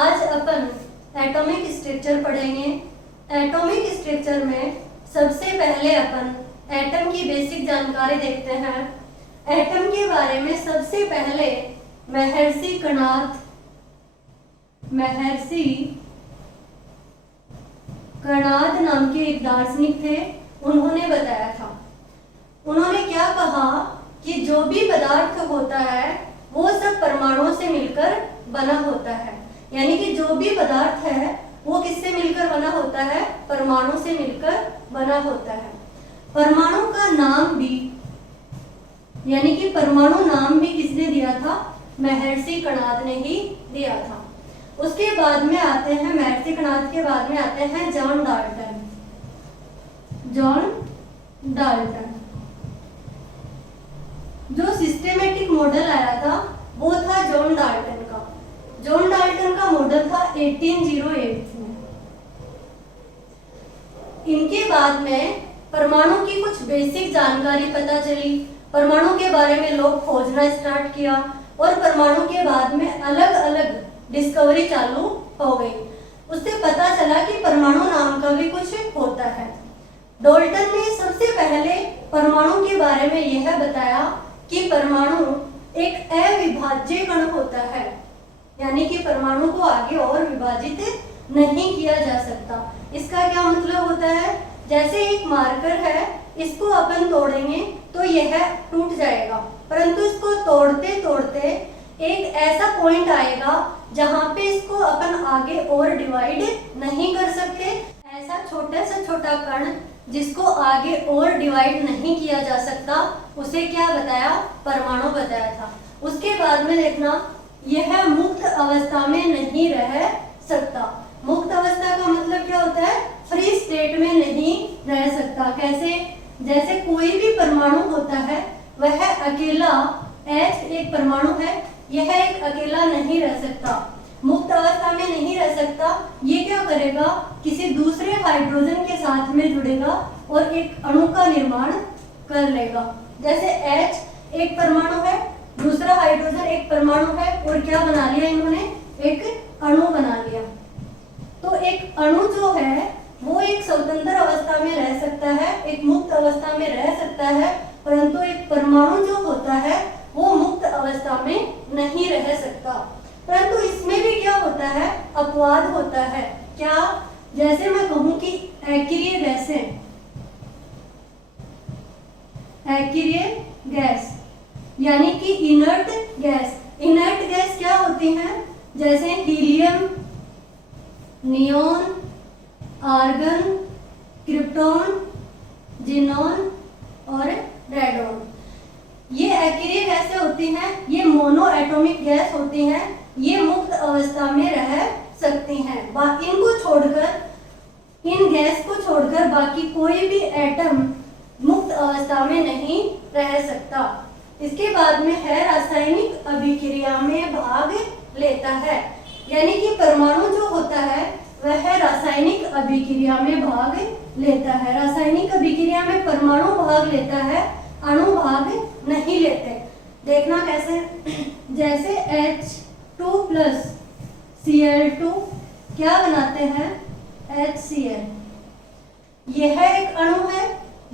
आज अपन atomic structure पढ़ेंगे। Atomic structure में सबसे पहले अपन एटम की बेसिक जानकारी देखते हैं। एटम के बारे में सबसे पहले महर्षि कणाद नाम के एक दार्शनिक थे, उन्होंने बताया था। उन्होंने क्या कहा कि जो भी पदार्थ होता है वो सब परमाणुओं से मिलकर बना होता है। यानी कि जो भी पदार्थ है वो किससे मिलकर बना होता है? परमाणु से मिलकर बना होता है। परमाणु का नाम भी, यानी कि परमाणु नाम भी किसने दिया था? महर्षि कणाद ने ही दिया था। उसके बाद में आते हैं, महर्षि कणाद के बाद में आते हैं जॉन डाल्टन। जो सिस्टेमेटिक मॉडल आया था वो था जॉन डाल्टन का। जॉन डाल्टन का मॉडल था 1808 में। इनके बाद में परमाणु की कुछ बेसिक जानकारी पता चली, परमाणु के बारे में लोग खोजना स्टार्ट किया और परमाणु के बाद में अलग अलग डिस्कवरी चालू हो गई। उससे पता चला कि परमाणु नाम का भी कुछ होता है। डाल्टन ने सबसे पहले परमाणु के बारे में यह बताया कि परमाणु एक अविभाज्य कण होता है, यानी कि परमाणु को आगे और विभाजित नहीं किया जा सकता। इसका क्या मतलब होता है? जैसे एक मार्कर है, इसको अपन तोड़ेंगे तो यह टूट जाएगा, परंतु इसको तोड़ते तोड़ते एक ऐसा पॉइंट आएगा जहां पे इसको अपन आगे और डिवाइड नहीं कर सकते। ऐसा छोटा से छोटा कण जिसको आगे और डिवाइड नहीं किया जा सकता, उसे क्या बताया? परमाणु बताया था। उसके बाद में देखना, यह मुक्त अवस्था में नहीं रह सकता। मुक्त अवस्था का मतलब क्या होता है? फ्री स्टेट में नहीं रह सकता। कैसे? जैसे कोई भी परमाणु होता है वह अकेला, H एक परमाणु है, यह एक अकेला नहीं रह सकता, मुक्त अवस्था में नहीं रह सकता। ये क्या करेगा? किसी दूसरे हाइड्रोजन के साथ में जुड़ेगा और एक अणु का निर्माण कर लेगा। जैसे H एक परमाणु है, दूसरा हाइड्रोजन एक परमाणु है, और क्या बना लिया इन्होंने? एक अणु बना लिया। तो एक अणु जो है वो एक स्वतंत्र अवस्था में रह सकता है, एक मुक्त अवस्था में रह सकता है, परंतु एक परमाणु जो होता है वो मुक्त अवस्था में नहीं रह सकता। परंतु इसमें भी क्या होता है? अपवाद होता है। क्या? जैसे मैं कहूं कि अक्रिय गैस यानी कि इनर्ट गैस। इनर्ट गैस क्या होती हैं? जैसे helium, neon, argon, krypton, xenon और रेडॉन। ये अक्रिय गैसें होती हैं, ये मोनो एटॉमिक गैस होती हैं, ये मुक्त अवस्था में रह सकती हैं। इनको छोड़कर, इन गैस को छोड़कर बाकी कोई भी एटम मुक्त अवस्था में नहीं रह सकता। इसके बाद में है रासायनिक अभिक्रिया में भाग लेता है। यानी कि परमाणु जो होता है वह रासायनिक अभिक्रिया में भाग लेता है। रासायनिक अभिक्रिया में परमाणु भाग लेता है, अणु भाग नहीं लेते। देखना कैसे? जैसे H2 प्लस Cl2 क्या बनाते हैं? HCl। यह एक अणु है,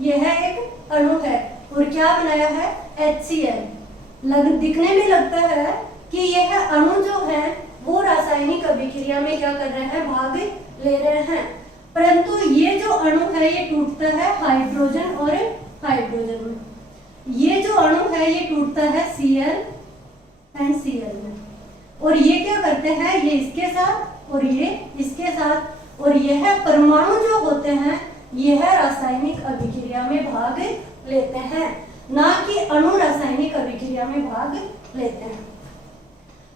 यह एक अणु है, और क्या बनाया है? HCl। दिखने में लगता है कि यह अणु जो है वो रासायनिक अभिक्रिया में क्या कर रहे हैं? भाग ले रहे हैं। परंतु ये जो अणु है ये टूटता है हाइड्रोजन और हाइड्रोजन में। ये जो अणु है ये टूटता है Cl एंड Cl में। और ये क्या करते हैं? ये इसके साथ और ये इसके साथ, और यह परमाणु जो होते हैं यह रासायनिक अभिक्रिया में भाग लेते हैं, ना कि अणु रासायनिक अभिक्रिया में भाग लेते हैं।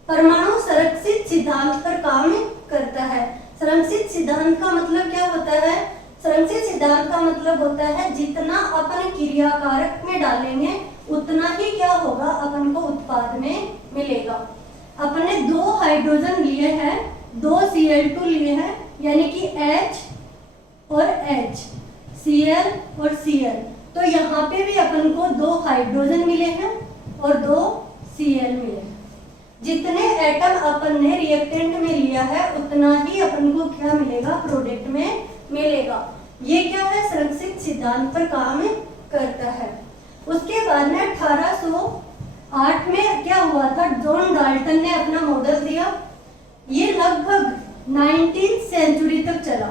परमाणु संरक्षित सिद्धांत पर काम करता है। संरक्षित सिद्धांत का मतलब क्या होता है? संरक्षित सिद्धांत का मतलब होता है जितना अपन क्रियाकारक में डालेंगे उतना ही क्या होगा? अपन को उत्पाद में मिलेगा। अपन ने 2 हाइड्रोजन लिए हैं, 2 Cl2 लिए हैं, यानी कि H और H, Cl और Cl। तो यहाँ पे भी अपन को 2 हाइड्रोजन मिले हैं और 2 Cl मिले हैं। जितने एटम अपन ने रिएक्टेंट में लिया है उतना ही अपन को क्या मिलेगा, प्रोडक्ट में मिलेगा। ये क्या है, संरक्षित सिद्धांत पर काम करता है। उसके बाद में 1808 में क्या हुआ था, जॉन डाल्टन ने अपना मॉडल दिया। ये लगभग 19th सेंचुरी तक चला,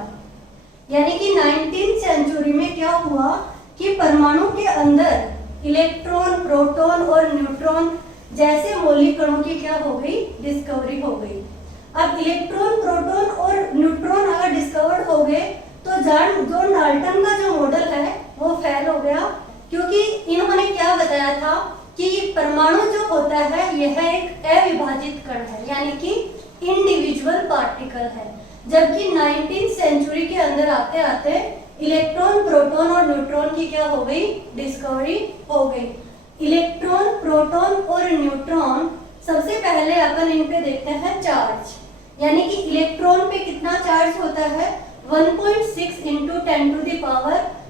यानी कि 19th सेंचुरी में क्या हुआ कि परमाणु के अंदर इलेक्ट्रॉन, प्रोटॉन और न्यूट्रॉन जैसे मौलिक कणों की क्या हो गई, डिस्कवरी हो गई। अब इलेक्ट्रॉन, प्रोटॉन और न्यूट्रॉन अगर डिस्कवर्ड हो गए तो जॉन डाल्टन का जो मॉडल है वो फेल हो गया, क्योंकि इन्होंने क्या बताया था कि परमाणु जो होता है यह एक अविभाजित कण है, यानी कि इंडिविजुअल पार्टिकल है। जबकि 19th सेंचुरी के अंदर आते आते इलेक्ट्रॉन, प्रोटॉन और न्यूट्रॉन की क्या हो गई, डिस्कवरी हो गई। इलेक्ट्रॉन, प्रोटॉन और न्यूट्रॉन, सबसे पहले अपन इन पे देखते हैं चार्ज, यानी कि इलेक्ट्रॉन पे कितना चार्ज होता है, 1.6 ×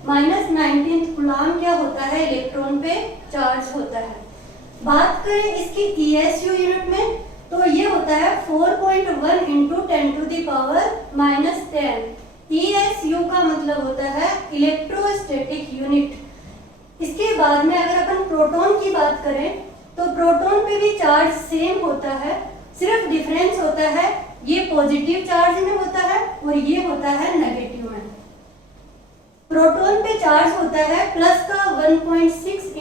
10⁻⁻19 कूलम क्या होता है, इलेक्ट्रॉन पे चार्ज होता है। बात करें इसकी ESU यूनिट में तो ये होता है 4.1 × 10⁻⁻10। ESU का मतलब होता है इलेक्ट्रोस्टैटिक यूनिट। इसके बाद में अगर अपन प्रोटॉन की बात करें तो प्रोटॉन पे भी चार्ज सेम होता है, सिर्फ डिफरेंस होता है ये पॉजिटिव चार्ज में होता है और ये होता है नेगेटिव में। प्रोटॉन पे चार्ज होता है प्लस का 1.6 ×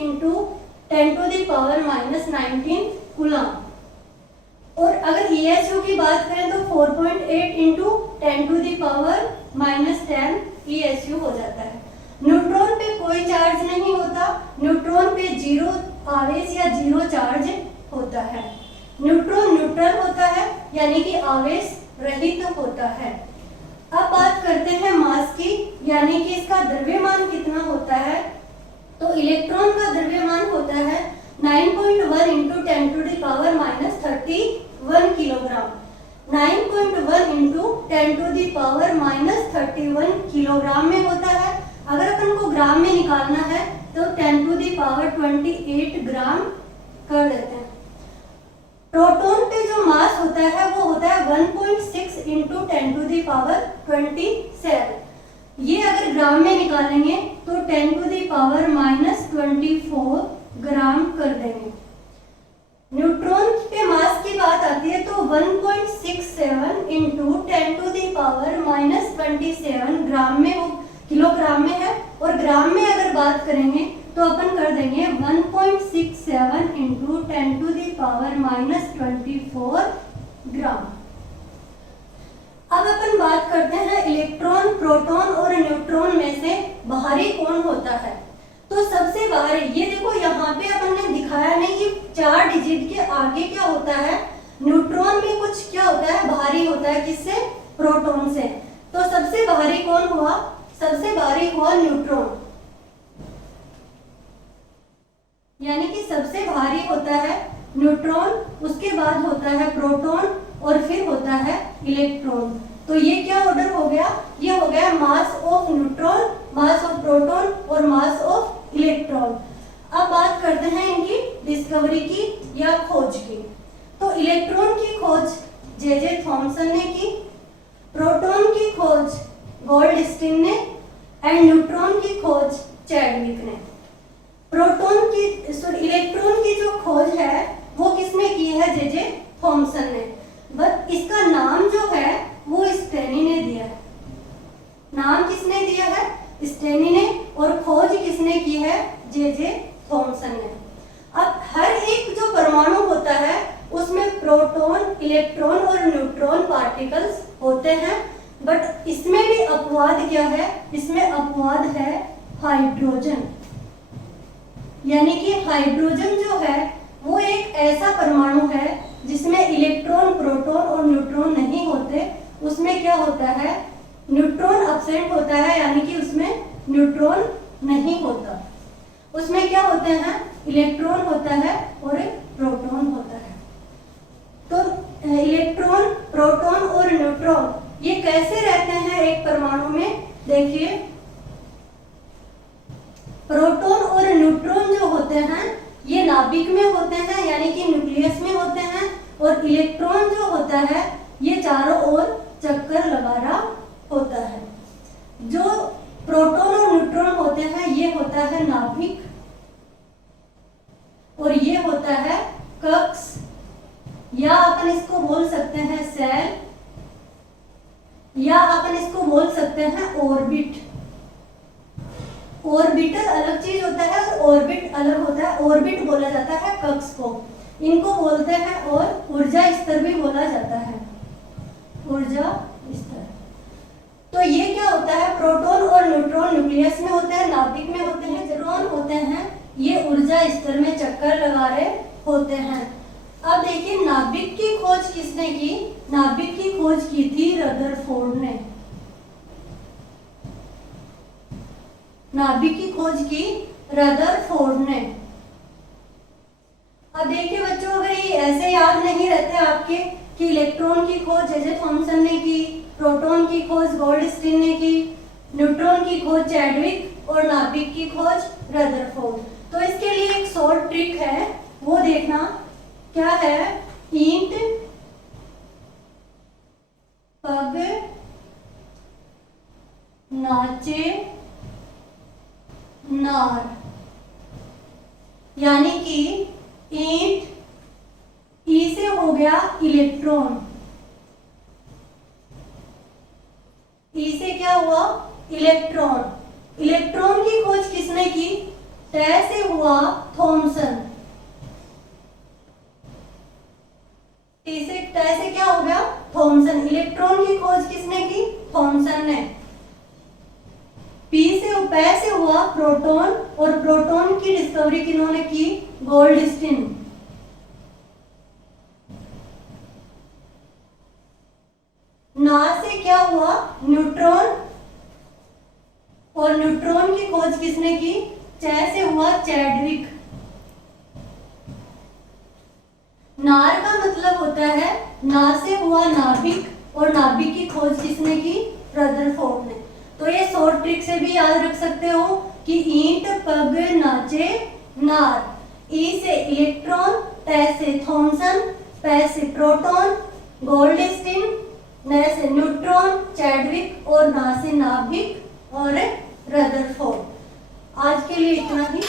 10⁻⁻19 कूलम, और अगर ESU की बात करें तो 4.8 × 10⁻⁻10 ESU हो जाता है। न्यूट्रॉन पे कोई चार्ज नहीं होता, न्यूट्रॉन पे जीरो आवेश या जीरो चार्ज होता है। न्यूट्रॉन न्यूट्रल होता है, यानी कि आवेश रहित होता है। अब बात करते हैं मास की, यानी कि इसका द्रव्यमान कितना होता है। तो इलेक्ट्रॉन का द्रव्यमान होता है 9.1 × 10⁻31 किलोग्राम। 9.1 × 10⁻31 किलोग्राम में होता है। अगर अपन को ग्राम में निकालना है तो 10⁻28 ग्राम कर देते हैं। प्रोटॉन पे जो मास होता है वो होता है 1.6 × 10⁻27। ये अगर ग्राम में निकालेंगे तो 10⁻24 ग्राम कर देंगे। न्यूट्रॉन पे मास की बात आती है तो 1.67 × 10⁻27 ग्राम में, वो किलोग्राम में है, और ग्राम में अगर बात करेंगे तो अपन कर देंगे 1.67 × 10⁻24 ग्राम। अब अपन बात करते हैं इलेक्ट्रॉन, प्रोटॉन और न्यूट्रॉन में से बाहरी कौन होता है। तो सबसे बाहरी, ये देखो यहाँ पे अपन ने दिखाया नहीं, ये 4 डिजिट के आगे क्या होता है, न्यूट्रॉन में कुछ क्या होता है, बाहरी होता है। किससे, प्रोटॉन से। तो सबसे बाहरी कौन हुआ, सबसे बाहरी हुआ न्यूट्रॉन, यानी कि सबसे भारी होता है न्यूट्रॉन, उसके बाद होता है प्रोटॉन और फिर होता है इलेक्ट्रॉन। तो ये क्या ऑर्डर हो गया, ये हो गया mass of neutron, mass of proton और मास ऑफ इलेक्ट्रॉन। अब बात करते हैं इनकी डिस्कवरी की या खोज की। तो इलेक्ट्रॉन की खोज जे थॉमसन ने की, प्रोटॉन की खोज गोल्डस्टीन ने एंड न्यूट्रॉन की खोज चैडविक ने। प्रोटॉन की इलेक्ट्रॉन की जो खोज है वो किसने की है, जे थॉमसन ने। बट इसका नाम जो है वो स्टेनी ने दिया है। नाम किसने दिया है, स्टेनी ने, और खोज किसने की है, जे थॉमसन ने। अब हर एक जो परमाणु होता है उसमें प्रोटॉन, इलेक्ट्रॉन और न्यूट्रॉन पार्टिकल्स होते हैं, बट इसमें भी अपवाद क्या है, इसमें अपवाद है हाइड्रोजन। यानी कि हाइड्रोजन जो है वो एक ऐसा परमाणु है जिसमें इलेक्ट्रॉन, प्रोटॉन और न्यूट्रॉन नहीं होते। उसमें क्या होता है, न्यूट्रॉन अब्सेंट होता है, यानी कि उसमें न्यूट्रॉन नहीं होता। उसमें क्या होते हैं, इलेक्ट्रॉन होता है और प्रोटॉन होता है। तो इलेक्ट्रॉन, प्रोटॉन और न्यूट्रॉन ये कैसे रहते हैं एक परमाणु में, देखिए। प्रोटॉन और न्यूट्रॉन जो होते हैं ये नाभिक में होते हैं, यानी कि न्यूक्लियस में होते हैं, और इलेक्ट्रॉन जो होता है ये चारों ओर चक्कर लगा रहा होता है। जो प्रोटॉन और न्यूट्रॉन होते हैं ये होता है नाभिक और ये होता है कक्ष, या अपन इसको बोल सकते हैं सेल, या अपन इसको बोल सकते हैं ऑर्बिट। ऑर्बिटल अलग चीज होता है और ऑर्बिट अलग होता है। ऑर्बिट बोला जाता है कक्ष को, इनको बोलते हैं, और ऊर्जा स्तर भी बोला जाता है, ऊर्जा स्तर। तो ये क्या होता है, प्रोटॉन और न्यूट्रॉन न्यूक्लियस में होते हैं, नाभिक में होते हैं। न्यूट्रॉन होते हैं ये ऊर्जा स्तर में चक्कर लगा रहे होते हैं। अब देखिए नाभिक की खोज किसने की, नाभिक की खोज की थी रदरफोर्ड ने। नाभिक की खोज की रदरफोर्ड ने। अब देखिए बच्चों, अगर ये ऐसे याद नहीं रहते आपके कि इलेक्ट्रॉन की खोज जे.जे. थॉमसन ने की, प्रोटॉन की खोज गोल्डस्टीन ने की, न्यूट्रॉन की खोज चैडविक और नाभिक की खोज रदरफोर्ड, तो इसके लिए एक शॉर्ट ट्रिक है, वो देखना क्या है। ईंट पग नाचे नार, यानी कि ईंट, ई से हो गया इलेक्ट्रॉन, ई से क्या हुआ इलेक्ट्रॉन। इलेक्ट्रॉन की खोज किसने की, टे से हुआ थॉमसन, टी से टे से क्या हो गया थॉमसन। इलेक्ट्रॉन की खोज किसने की, थॉमसन ने। पै से हुआ प्रोटॉन, और प्रोटॉन की डिस्कवरी किन्होंने की, गोल्डस्टीन। नार से क्या हुआ न्यूट्रॉन, और न्यूट्रॉन की खोज किसने की, चे से हुआ चैडविक। नार का मतलब होता है, नार से हुआ नाभिक, और नाभिक की खोज किसने की, रदरफोर्ड ने। तो ये शॉर्ट ट्रिक से भी याद रख सकते हो कि ईंट पग नाचे नार, ई से इलेक्ट्रॉन, टे से थॉमसन, पे से प्रोटॉन, गोल्डस्टीन, न से न्यूट्रॉन चैडविक, और ना से नाभिक और रदरफोर्ड। आज के लिए इतना ही।